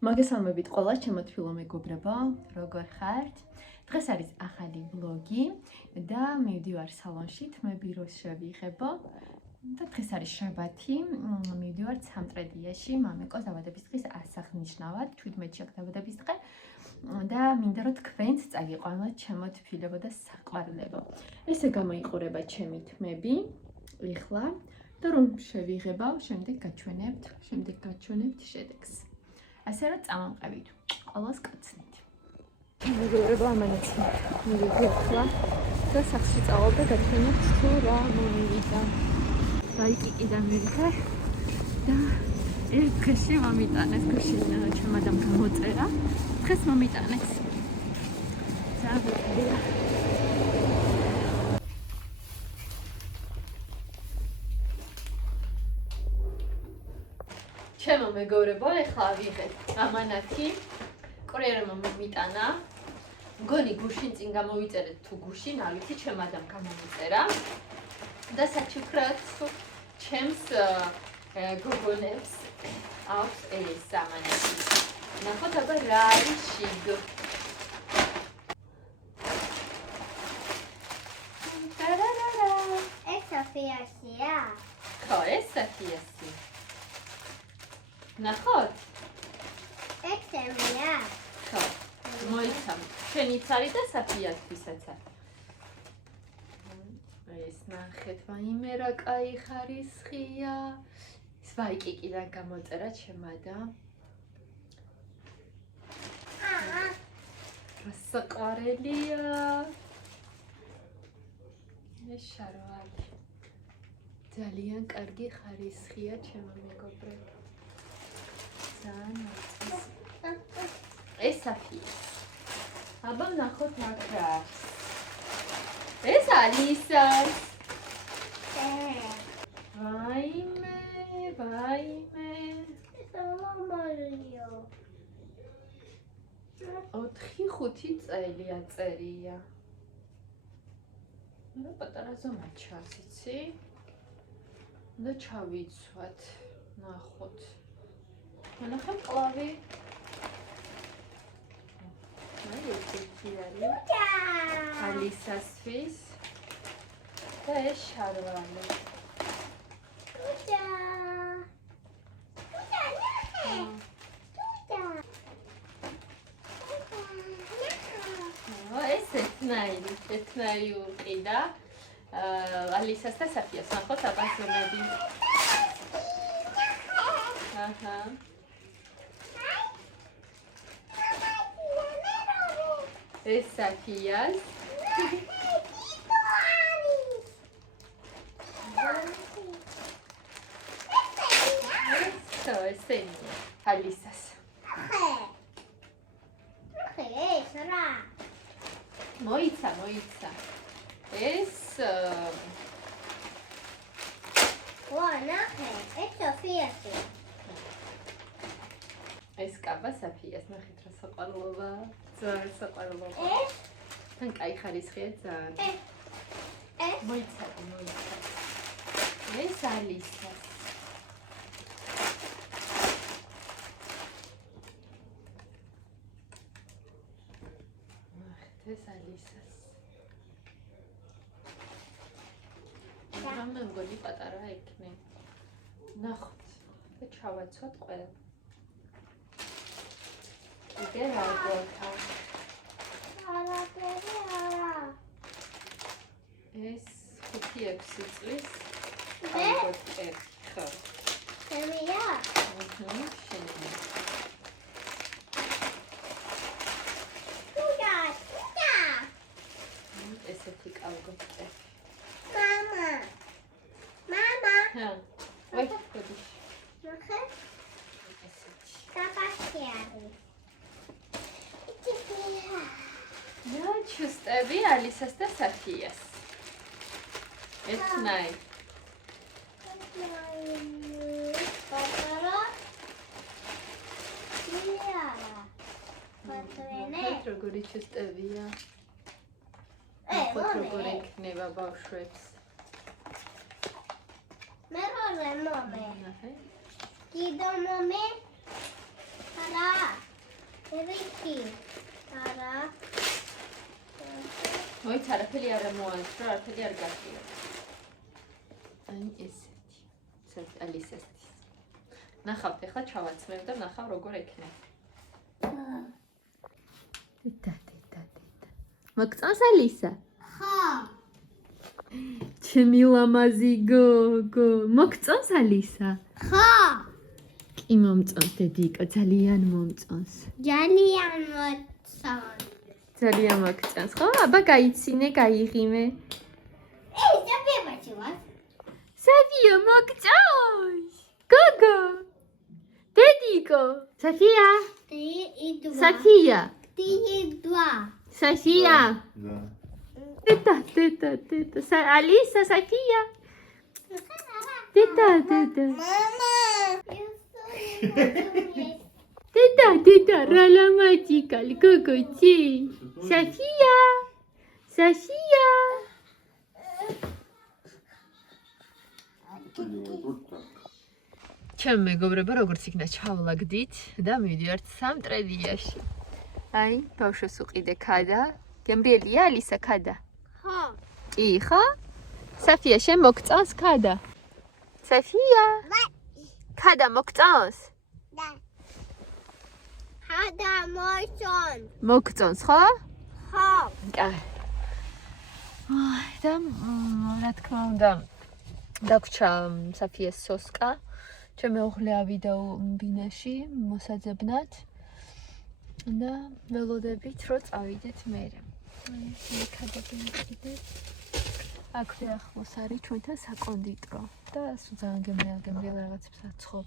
მოგესალმებით ყველა ჩემო თბილო მეგობრებო, როგორ ხართ? დღეს არის ახალი ვლოგი და მივდივარ სალონში, თმები როს შევიღებო და დღეს არის შაბათი, მივდივარ სამტრედიაში, მამეკოს დაბადების დღის ასაღნიშნავად, 17-ში აქვს დაბადების დღე და მინდა რომ თქვენც წაგიყვანოთ ჩემო თბილებო და საყვარლებო. ესე გამოიყურება ჩემი თმები ეხლა და რომ შევიღებავ, შემდეგ გაჩვენებთ შედეგს. ასე რომ წამამყევით ყველას კაცნით. მეგობრებო, ამანაც მივიდი ახლა და სახლში წავალ და გაჩვენებთ თუ რა მომივიდა. ვაიკიკიდან მივიდა და ერთ დღეში მომიტანეს გუშინ ჩემადამ გამოწერა. დღეს მომიტანეს. ძალიან ჩემო მეგობრებო, ეხლა ავიღეთ ამანათი, კურიერმა მომიტანა. მგონი გუშინ წინ გამოვიწერეთ თუ გუშინ, არ ვიცი, ჩემადამ გამომიწერა. და საჩუქრად ჩემს გოგონებს აქვს ეს ამანათი. ნახოთ აბა რა არის შიგ. ეს საფიასია. ხო, ეს საფიასი. ნახოთ? ექსემია. ხო. მოიცამ. შენიც არის და საფიასთვისაც არის. ეს ნახეთ, ვაიმე რა კაი ხარისხია. ეს ვაიკიკიდან გამოწერა ჩემადამ. რა საყვარელია. ეს შარვალი. ძალიან კარგი ხარისხია ჩემო მეგობრებო. ძალიან მოწეს. ეს საფია. აბა ნახოთ აქ რა არის. ეს ალისას. ვაიმე. ეს მომალიო. 4-5 წელი აწერია. რა პატარა ზომად ჩანს, იცი? და ჩავიცვათ. ნახოთ. ნახე კლავი. აი ესეთი არის. ალისასთვის. და ეს შარვალი. ეს ეთნაი უყიდა. ალისას და საფიას. ნახოთ აბა ზომები. აჰა. ეს საფიას. ესენია ალისას. ეს რა? მოიცა. ეს ნახე, ეს საფიასი. ეს კაბა საფიას, ნახეთ რა საყვარლობა. ძალიან საყვარლობა. თან კაი ხარისხია ძალიან. მოიცა. ეს ალისას. ეს ალისას. რამე მგონი პატარა იქნება. ნახოთ და ჩავაცვათ ყველა. იგე რა გქონდა? არა. ეს 5-6 წლის. ალბათ ხო. შემია? შენია. ესეთი კალგოტე. მამა. ჰა. ვაი, ხოდი. ნახე. ესეთი. კაპაკი არის. და ჩუსტები ალისას და საფიას. ეთნაი. ნახეთ როგორი ჩუსტებია. ნახოთ როგორ იქნება ბავშვებს. მე რომე მომე. ნახე. კიდო მომე. არა. ევიკი. არა. მოიც არაფერი არ მოაწყო, არაფერი არ გაგია. აი ესეთი. ალისასთვის. ნახავთ ახლა ჩავაცმევ და ნახავ როგორ ექნება. დედა. მოგწონს ალისა? ხო. ჩემი ლამაზი გოგო, მოგწონს ალისა? ხო. კი მომწონს დედიკო, ძალიან მომწონს. ძალიან მოწონს. ძალიან მოგწონს, ხო? აბა გაიცინე, გაიღიმე. საფია მაჩვას. საფია მოგწონს. გოგო. დედიკო. საფია. დიდვა. საფია. დიდვა. София. Да. Тета. Алиса, София. Тета. Мама. Тета, раламатика, кокочи. София. ჩემ მეგობრებო, როგორც იქნა ჩავლაგდით და მივიდივართ სამტრედიაში. აი, ბავშვს უყიდე ქადა. გემრიელია ალისა ქადა? ხო. კი, ხო? საფია, შენ მოგწონს ქადა? საფია? ქადა მოგწონს? და. ხადა მოიწონს. მოგწონს, ხო? ხო. კაი. აი, და რა თქმა უნდა, დაგვრჩა საფიას სოსკა. ჩემ მეუღლე ავიდა ბინაში მოსაძებნად. და ველოდებით რომ წავიდეთ მერე. აი ეს ქადები მიყიდეთ. აქვე ახლოს არის ჩვენთან საკონდიტრო და სუძან გემრიელ რაღაცებს აცხობ.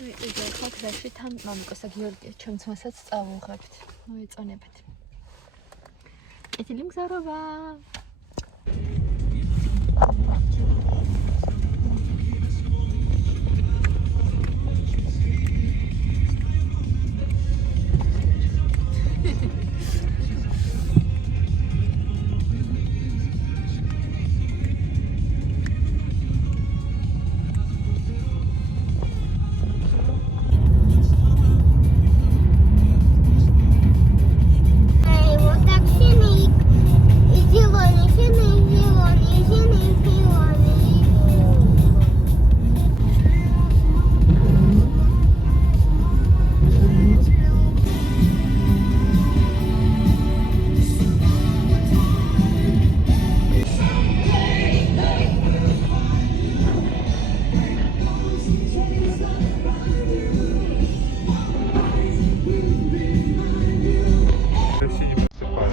ვიყიდე ხო გზაში თან მამიკოსა გიორგია ჩემს მასაც წავუღებთ. მოეწონებათ. ეთილი მგზავრობა.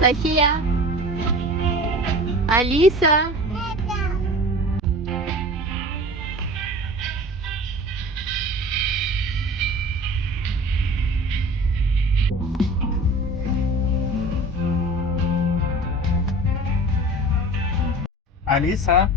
София. Алиса. Алиса.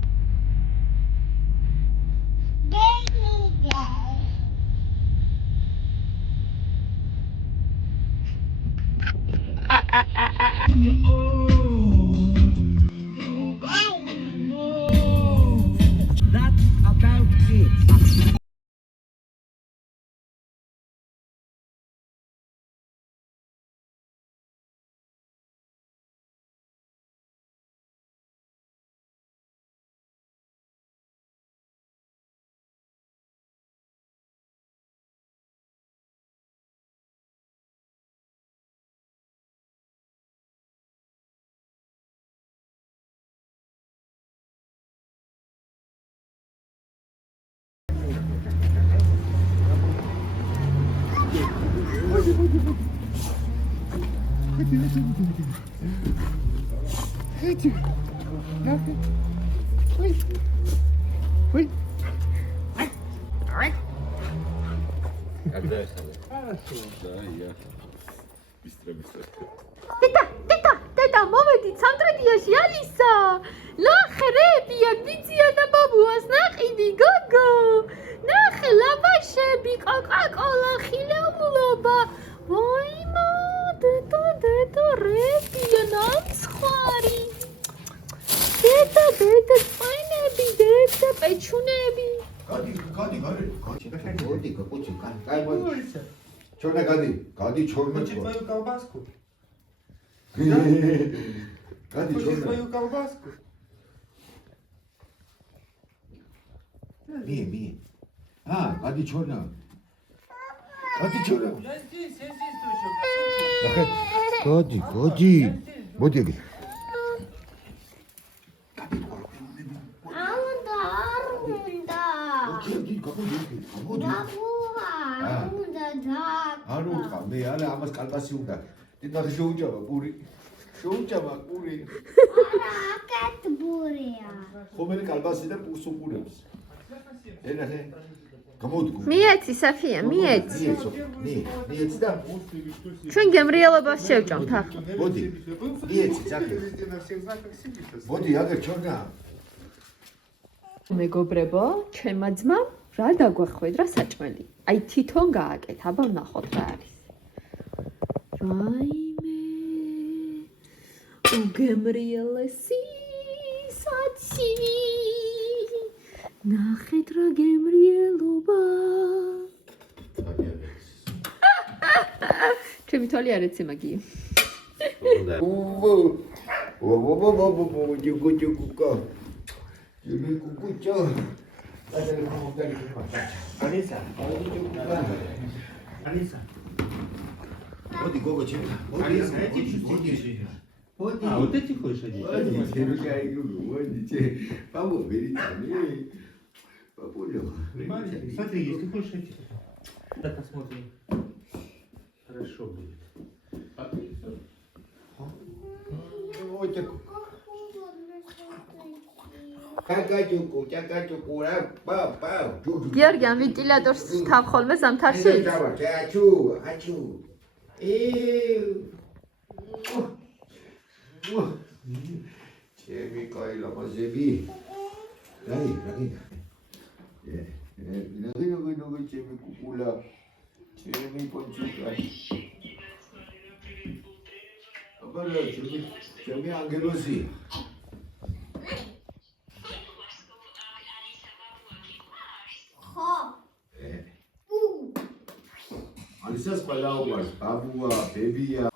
That's about it. Teta, მოვედით სამტრედიაში, ალისა. ლახრებია, ბიძია და ბაბუას ნაყიდი, გოგო. ნახე, ლაბაშები, კოკაკოლა, ხილეულობა. ვაიმა, დედა, რეპია, ნამცხვარი. დედა, წვენები, დედა, პეჩუნები. გადი, გარი. გადი, კოჩი, კაი მოდი. Черная, годи черную. Хочет твою колбаску? Годи Хочет черную. твою колбаску? Ми. Годи черную. Годи черную. Я здесь, дочек. Годи. Моди. 아무도 아루가 매 안에 아마스 깔바시 온다. 뒷다리 쇼우자마 뿌리. 뿌리. 호메리 깔바시다 부수 뿌려스. 에나해. გამოდგო. მიეცი საფია, მიეცი. 니에치다. ჩვენ გემრიელობას შევჭამთ ახლა. მოდი. 니에치 자기. Везде на всех знаках сидишь. მოდი აგერ ჩორნა. მეგობრებო, ჩემმა ძმამ რა დაგვახვედრა საჭმელი. აი თვითონ გააკეთა, აბა ვნახოთ რა არის. რაიმე უგემრიელესი საცი ნახეთ რა გემრიელობა. ჩემი თვალი არ ეცი მაგი. ჯუგუჯუგუკა. ჯუგუჯუგუჭა. დადა მომდარი ხმათა. Алиса. Алиса. მოდი გოგო ჩემ. Алиса, эти чувствуешь живешь? მოდი. А, вот эти хочешь одеть? მოდი ჩემი გოგო, მოდი ჩე. папу берите. Папулю. Смотри, если хочешь эти. Так посмотрим. Хорошо будет. ой, так. Чакачуку, папа. გიორგი ამ ვენტილატორს თავ ხოლმე ზამთარში იც. Ачу. ჩემი კაი ლამაზები. რაგი. ნაგინო ჩემი კუკულა. ჩემი პონჩუკა. აბა ჩემი ანგელოზი. ალისას ყველა უყურს, ბაბუა, ბებია.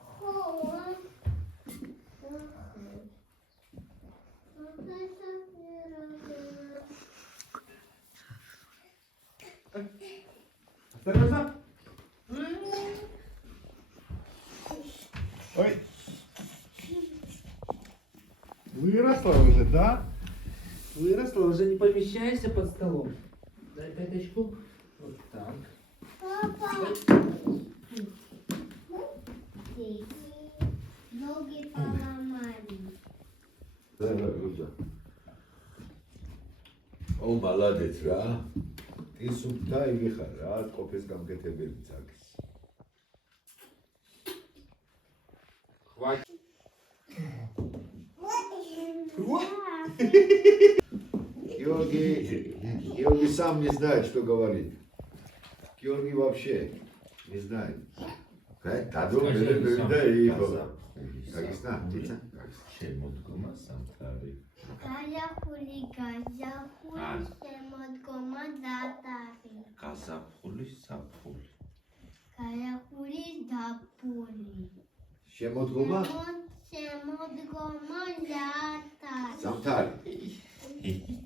Осторожно. Ой. Выросла уже, да? Выросла, уже не помещаешься под столом. Дай пяточку. Вот так. Ноги поломали. ო მალადეც რა. ის უდა იგი ხარ რა, ყოფის გამკეთებელი წაკის. Георгий сам не знает, что говорит. Георгий вообще не знает. Да и как птица? Газахули, შემოდგომა დატარი. გაზაფხული საფხული Газахули დაფული. შემოდგომა შემოდგომა დატარი. ზამთარი.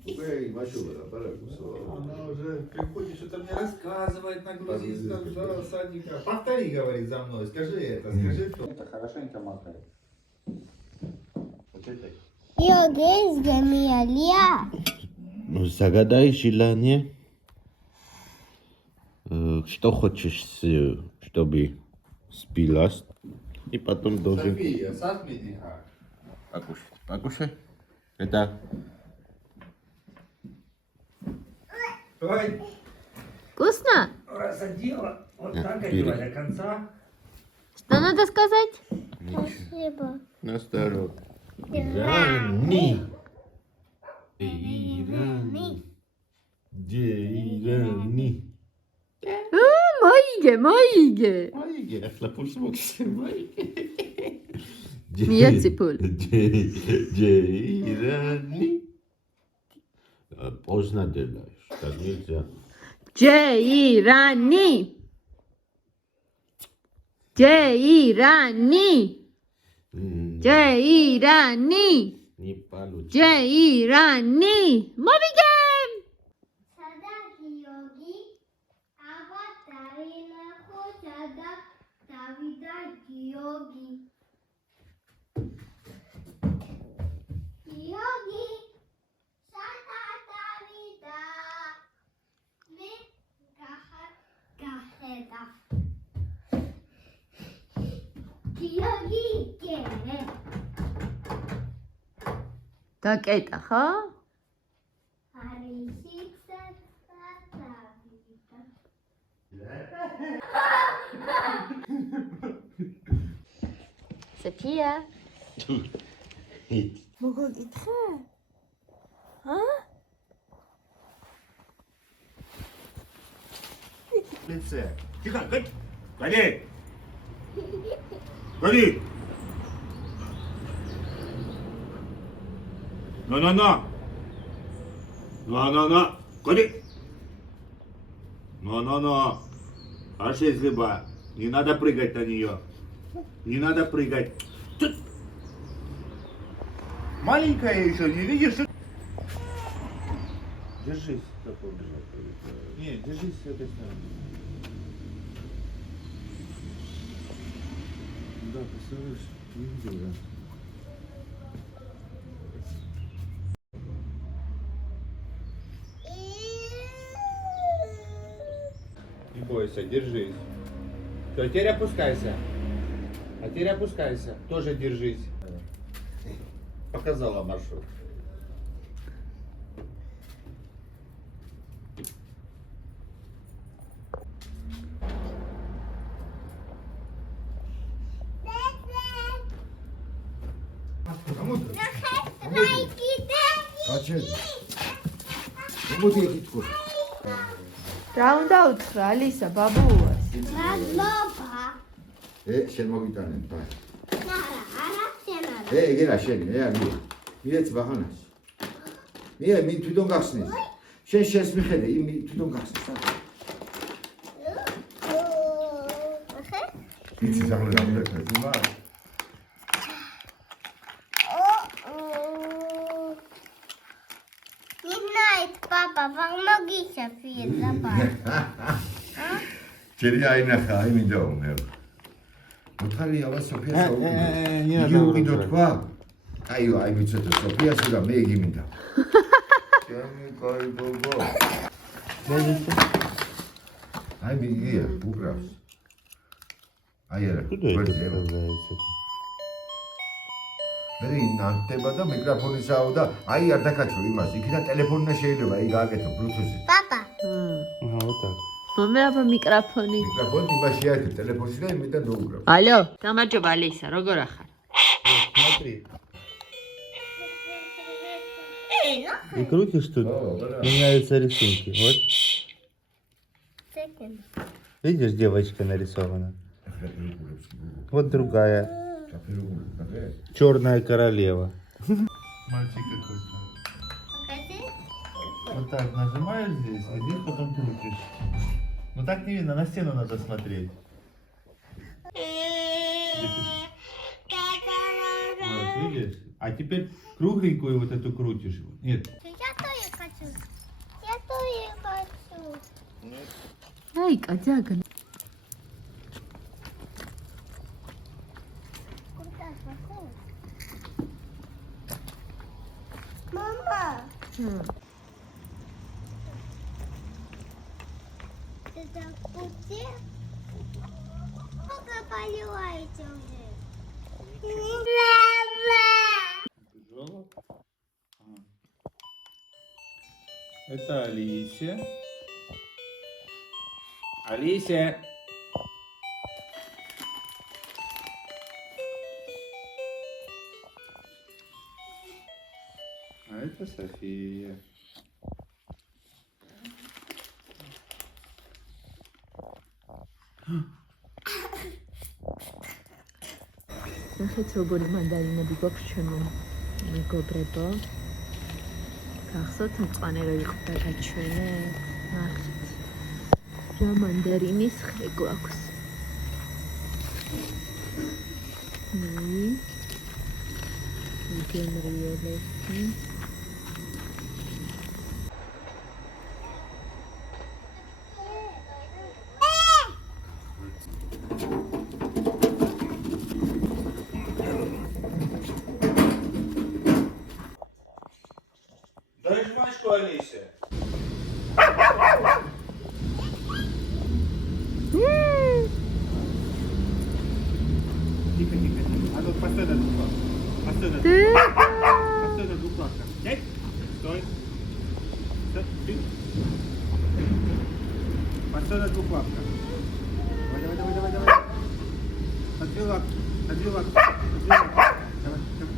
უკვე იმაშულა ლაპარაკობს. Она уже приходит, что-то мне рассказывает на грузинском садика. Повтори, говорит за мной, скажи это, скажи то. Это хорошенько мотает. Вот это. Йогес гемиалия. загадай желание что хочешь чтобы сбилось и потом должен София, сад медиа. покушай это Ой, Вкусно? рассадила. Вот так бери. одевай до конца. Что надо сказать? Спасибо. на здоровье Ирани Ирани Ирани მოიგე. მაიგე ახლა ფულს მოგცე მაიგე მიეცი ფული. Ирани познадобляешь так нельзя ჯეირანი. ჯეირანი. ჯეირანი. ნიპალუჩი. ჯეირანი. მოვიგებ. სადა გიოგი? აბა დავინახო სადა დავიდა გიოგი. გიოგი სადა დავიდა? მე გახედა. გიოგი გერე. დაკეტა ხო? არის სადა დავიდა. სოფია. მოგიკითხე? ჰა? ლეცე. ტიკა, გადი. გადი. ნო. გადი. ნო. არ შეიძლება. Не надо прыгать на нее. Не надо прыгать. Тут. Маленькая еще, не видишь? Держись, такой. Не, держись с этой стороны. Да, представляешь, не видел, да? Не бойся, держись. Все, теперь опускайся. А теперь опускайся. Тоже держись. Показала маршрут. გაჩერდი. მოდი ეკითხო. რა უნდა უთხრა ალისა ბაბუას? მადლობა. შენ მოგიტანენ ბა. არა შენ არა. ეგერა შენი, მი. მიეც ბაღანაში. მი თვითონ გახსნის. შენ შენს მიხედე, იმი თვითონ გახსნის. ახე? იცი ზაღლე დამდექრე, თუმა. Papa, warum gehst du viel dabei? Ჭერი აინახა, აი მინდა უმე. მოთალი ავა სოფიას იგი უკიდო თქვა? აიო, აი მიცოთა სოფიას და მე იგი მინდა. ჩემი კაი ბობო. აი მიგია, უკრავს. აი არა, მე ნანტება და მიკროფონისაო და აი არ დაკაჩო იმას, იქიდან ტელეფონნა შეიძლება აი გააკეთო ბლუთუსით. Papa. მომე აბა მიკროფონი. მიკროფონი იმაში აერთებ ტელეფონში და იმიდან დაუკრავ. ალო, გამარჯობა ალისა, როგორ ახარ? Смотри. И крутишь тут, меняются рисунки. Вот. Видишь, девочка нарисована. Вот другая. Черная королева. Мальчик какой-то. Покажи. Вот так нажимаешь здесь, и здесь потом крутишь. Ну так не видно, на стену надо смотреть. Вот, видишь? А теперь кругленькую вот эту крутишь. Нет. Я тоже хочу. Я тоже хочу. აი, კაძაგან. Куда пошел? Мама. Это пути? Пока поливаете уже. Это Алисия. Алисия. А это София. ნახეთ როგორი მანდარინები გვაქვს ჩემო მეგობრებო. გახსოვთ მწვანე რო იყო და გაჩვენე. ნახეთ. რა მანდარინის ხე გვაქვს. Дожмай, что Алисе. Тихо, тихо. А ну постой на двух. Постой на двух. Постой на двух лапках. Сядь. Стой. Стой. Постой на двух лапках. Давай, давай, давай, давай, давай. На две лапки. На две лапки. На две лапки. Давай, давай.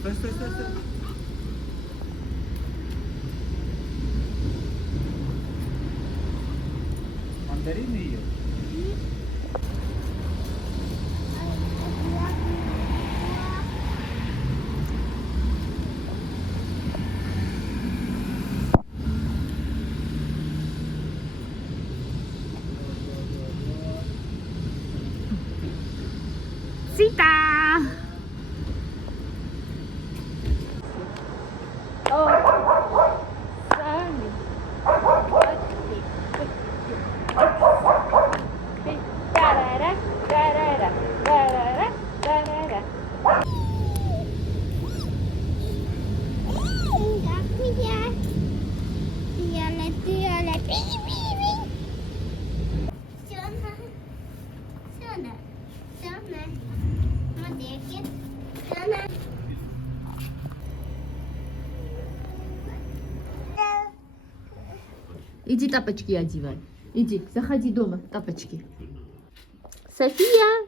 Стой, стой, стой, стой. Мандарины ее? Сита! Иди тапочки одевай. Иди, заходи дома, тапочки. София!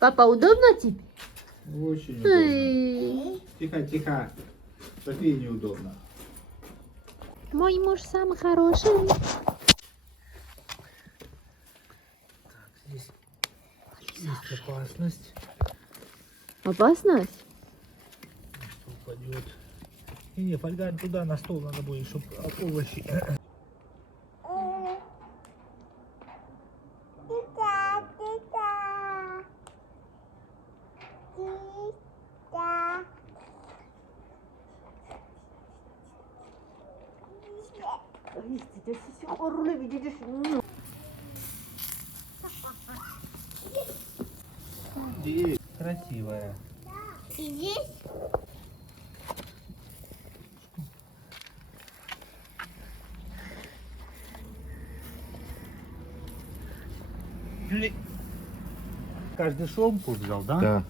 Папа, удобно тебе? Очень удобно. Тихо, тихо. Софии неудобно. Мой муж самый хороший. Здесь есть опасность. Опасность? Упадет. Не, фольга туда на стол надо будет, чтобы овощи. Красивая. И здесь Каждый шомпу взял, да? Да.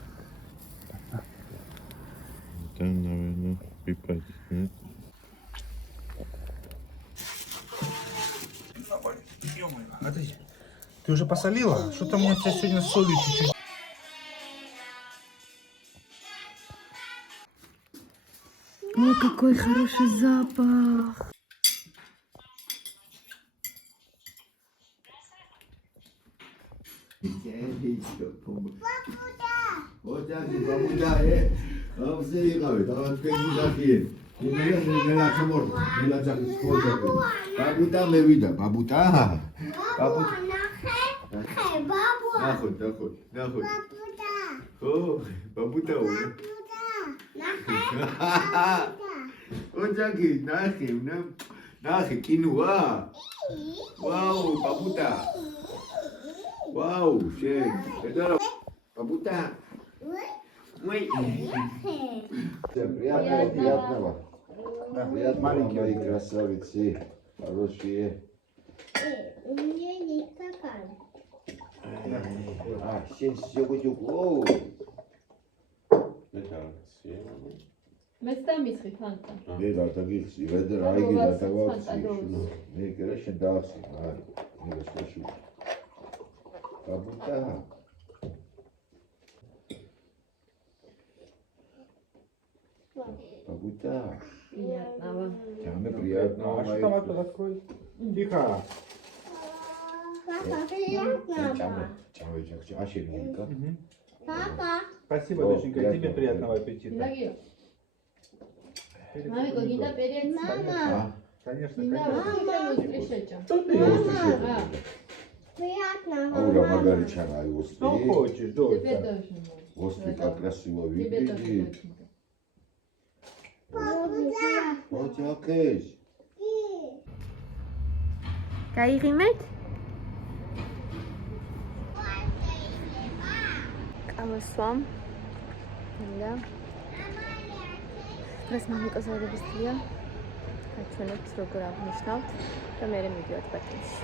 Там, наверное, пипать, нет? Ё-моё, а ты уже посолила? Что-то у меня сегодня с солью чуть-чуть. Ой, какой хороший запах. 어차피 바보다에 없으니까 더 괜찮긴. 내가 처먹어. 내가 자꾸 스포츠하고. 바보다 매위다. 바보다. 바보. 나חות. 바보다 오늘. 어차피 나게 끼누와. 와우 바보다. 와우 쉣. 얘들아 바보다. Приятного. Приятного, мои красавицы, хорошие. у меня есть стакан. Сен сегодня მეც დამისხი ფანტა. მე გადაგიხსი, ვედრა აიგი გადავახსი. მე კერა შენ დაახსი, მე გასვაში. ბაბუტა. Бабута. Приятного. Тебе приятного. А что там это закрой? Тихо. Папа, приятного. А шеринка? Папа. Спасибо, О, доченька, и тебе приятного. приятного аппетита. Мамико, გინდა პერიოდს? Мама. Конечно, Ніна, конечно. зустрічайте. Что ты? Приятно. Аура Маргаричана, ай, Что господи. хочешь, дочь? Тебе дуже. Господи, как красиво Тебе тоже, выглядит. доченька. Вот окей. გაიღიმეთ? ყავასვამ. და დღეს მამიკოზაურების დღეა. გაჩვენებთ როგორ აღნიშნავთ და მე მივიდივართ ბათუმში.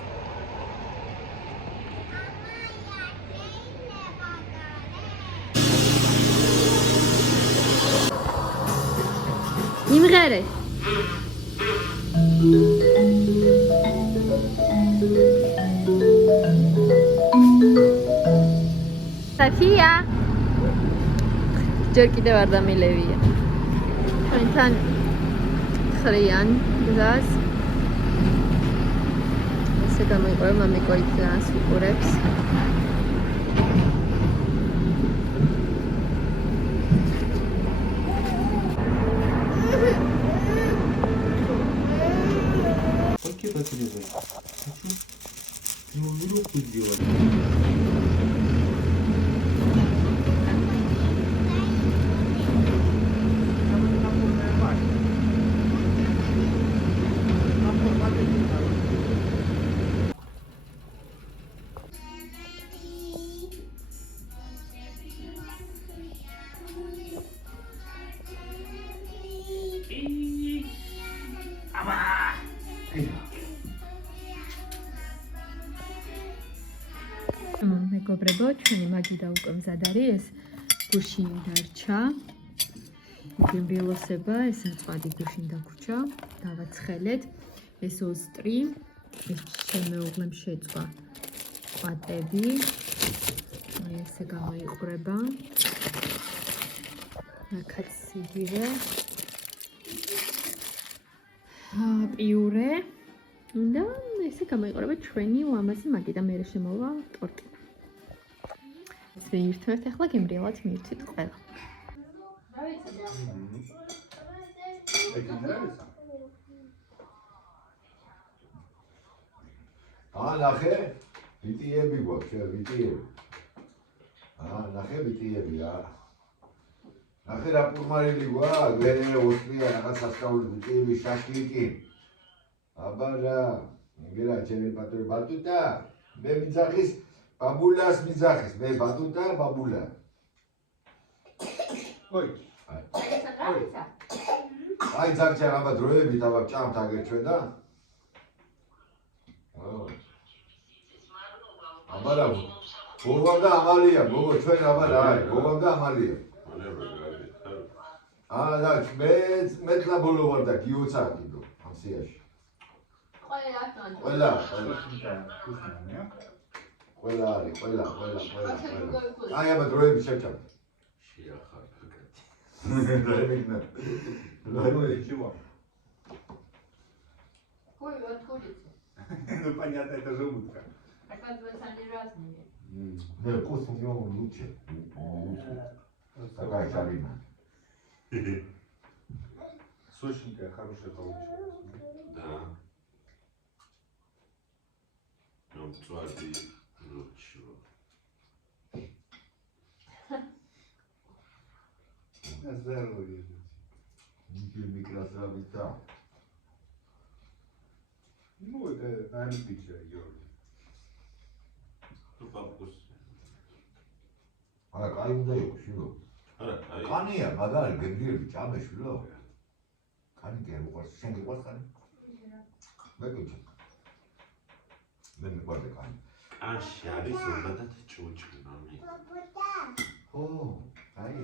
იმღერე. Sofia. ჯერ კიდევ არ დამილევია. ჩვენთან ხრიან გზას. ესე გამოიყურება მამიკო იქნას უყურებს. Пакет отрезать. Ну, руку сделать. მეგობრებო, ჩვენი მაგიდა უკვე მზად არის, ეს გუშინ დარჩა. გემბილოსება, ეს მწვადი გუშინ დაგვრჩა, დავაცხელეთ. ეს ოსტრი, ეს შემეუღლემ შეწვა ყვატები. აი ესე გამოიყურება. აქაც იგივე. პიურე. და ესე გამოიყურება ჩვენი ლამაზი მაგიდა, მე შემოვა ტორტი. ვირთვით, ახლა გემრიელად მივთვით ყველა. Тебе нравится? ნახე, ვიტიები გვაქვს, ვიტიები. ნახე, ვიტიები რა. ნახე რა პურმარილი გვაქვს, მე ოსტრია რაღაც სასკაული ვიტიები, შაშლიკი. აბა რა, მიგერა ჩემი პატრი ბატუტა, მე მიძახის ბაბულას მიძახის, მე ბატუტა, ბაბულა. Ой. აი ძაგჭა რაბა დროები დავა ჭამთ აგერჩვენ და აბა რა გოგო და ამალია გოგო ჩვენ აბა რა გოგო და ამალია და მე და ბოლო ვარ და გიოცა კიდო ამ სიაში ყველა Вкусная, ყველა არის ყველა აი აბა დროები შეჭამთ Ну, чего? Ой, откудится. Ну, понятно, это же утка. Оказывается, они разные. მე კოსმო ლუჩე такая шарина Сочненькая, хорошая получилась. Да. Ну, твои лучше. На здоровье. ничего красавица Ну, это, наверное, пища, Георгий. Ну, папус. არა კაი უნდა იყოს შილო Ара, ай. კანია მაგარი გემრიელი ჭამე შილო კანი კი არ უყვარს შენ გიყვარს კანი მე გიჩა მე მიყვარდა კანი ან შარი ზოგადად ჭუჭკნამი. ო აი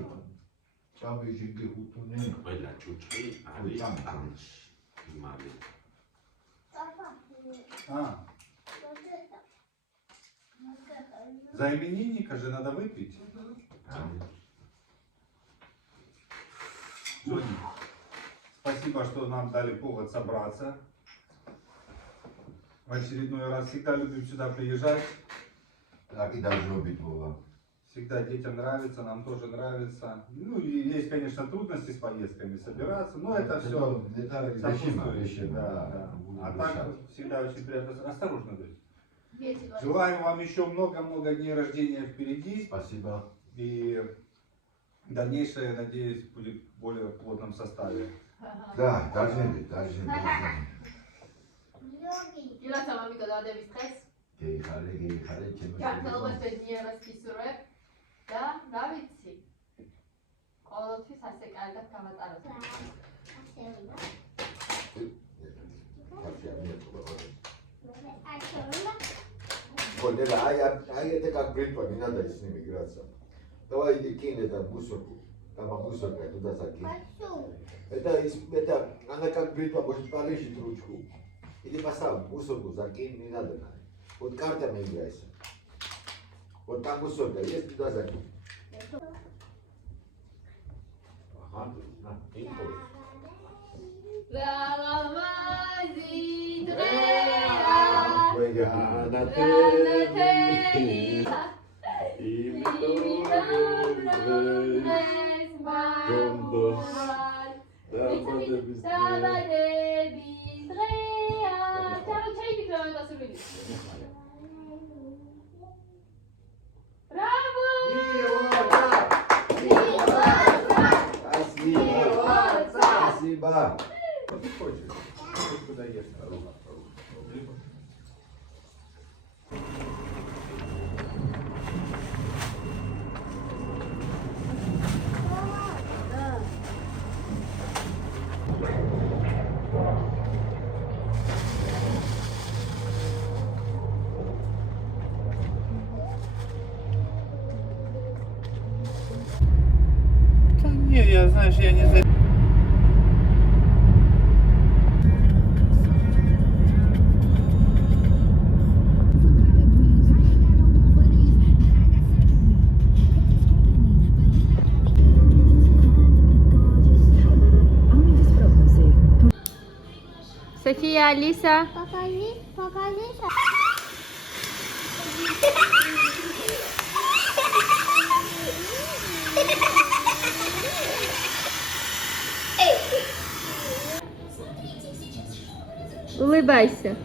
ჭამე ჟინგე ხუთუნე ყველა ჭუჭკი არის ანში. იმალი. А. За именинника же надо выпить. Соня, спасибо, что нам дали повод собраться. В очередной раз всегда любим сюда приезжать. так и должно быть Вова Всегда детям нравится, нам тоже нравится. Ну, и есть, конечно, трудности с поездками собираться, но это все сопутствующее. Да. А так всегда очень приятно. Осторожно, дочь. Желаем вам еще много-много дней рождения впереди. Спасибо. И дальнейшее, надеюсь, будет в более плотном составе. Да, должны быть. გილაცა მამიკო დადების დღეს გეიხარე, ჩემო. გაქნელობას ბედნიერებას გისურვებ და რა ვიცი ყოველთვის ასე კარგად გავატაროთ. Поняла, а это как бритва, не надо с ними играться. Давай иди кинь это мусорку. Там мусорка туда закинь. Это, она как бритва, может полежит ручку. Иди поставь мусорку, закинь, не надо. Вот картами играйся. Вот там мусорка, есть туда закинь. Ага, на, иди. Lalamazi Спасибо. Что ты хочешь? Хоть куда ешь. Да нет, я, знаешь, я не за... София, Алиса. Покажи. Улыбайся.